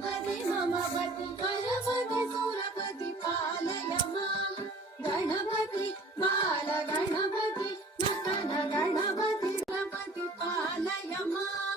गणपति मम पति गणपति सुरपति पालय मां गणपति बाल गणपति नटन गणपति गणपति पालय मां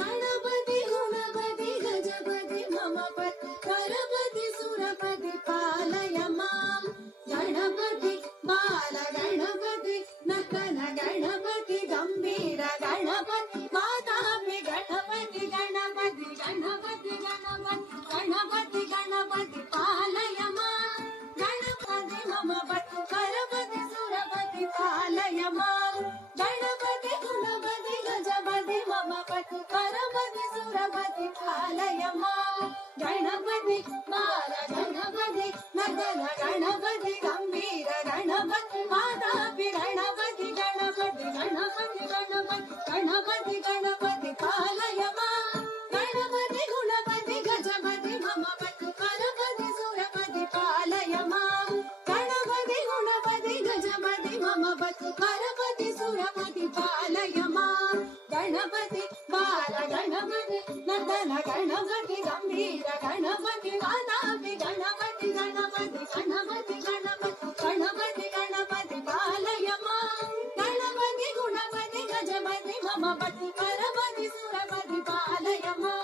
गणपति गुणपति गजपति मम पति गणपति सुरपति पालय मां गणपति बाल गणपति नटन गणपति गंभीर गणपति वातापि गणपति गणपति गणपति गणपति गणपति गणपति पालय मां गणपति मम पति गणपति सुरपति पालय मां गणपति गुणपति गजपति मम पति गणपति सुरपति पालय मां गणपति बाल गणपति नटन गणपति गंभीर गणपति वातापि गणपति गणपति गणपति गणपति गणपति गणपति पालय मां गणपति गुणपति गजपति मम पति गणपति सुरपति पालय मां गणपति गुणपति गजपति मम पति गणपति सुरपति पालय मां गणपति बाल गणपति नटन गणपति गंभीर गणपति वातापि गणपति गणपति गणपति गणपति गणपति गणपति पालय मां गणपति गुणपति गजपति मम पति गणपति सुरपति पालय मां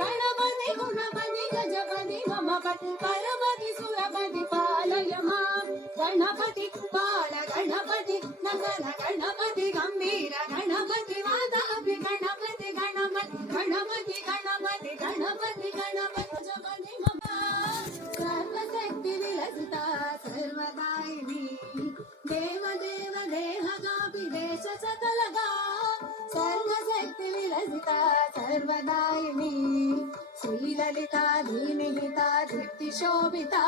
गणपति गुणपति गजपति मम पति गणपति सुरपति पालय मां गणपति बाल गणपति नटन गणपति गंभीर गणपति वातापि गणपति गणपति गणपति गणपति गणपति गणपति गजपति मम सर्वशक्ति विलसिता सर्वदायिनी देव देव देहगापि देश सकलगा सर्वशक्ति विलसिता सर्वदायिनी श्रीललिता दीनहिता दीप्तिशोभिता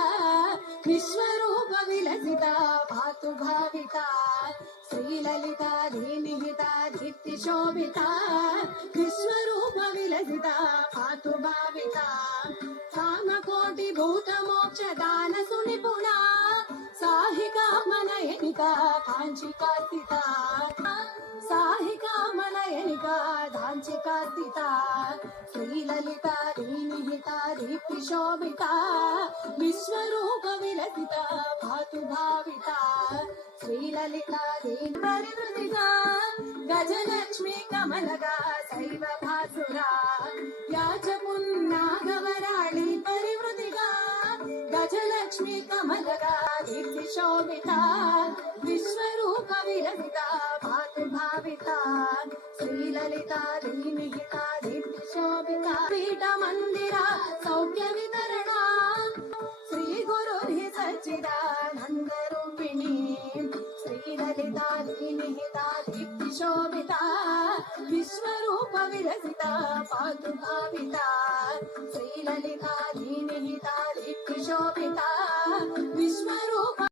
विश्वरूप विलसिता पातु भाविता श्रीललिता दीनहिता दीप्तिशोभिता विश्वरूप विलसिता पातु भाविता कामकोटि भूत मोक्ष दान सुनिपुणा साहिका मनयनिका कांचिका स्थिता साहिका मनयनिका कांचिका स्थिता श्रीललिता दीनहिता दीप्तिशोभिता विश्वरूप विलसिता पातु भाविता श्रीललिता दीन परिवृतिका गजलक्ष्मी कमलगा सैव भासुरा याच पुन्नागवराळि परिवृतिका गजलक्ष्मी कमलगा दीप्तिशोभिता विश्वरूप विलसिता पातु भाविता श्रीललिता दीनहिता दीप्तिशोभिता पीठ मंदिरा सौख्य वितरणा श्री गुरुर्हि सच्चिदानंद रूपिणी श्रीललिता दीनहिता दीप्तिशोभिता विश्वरूप विलसिता पातु भाविता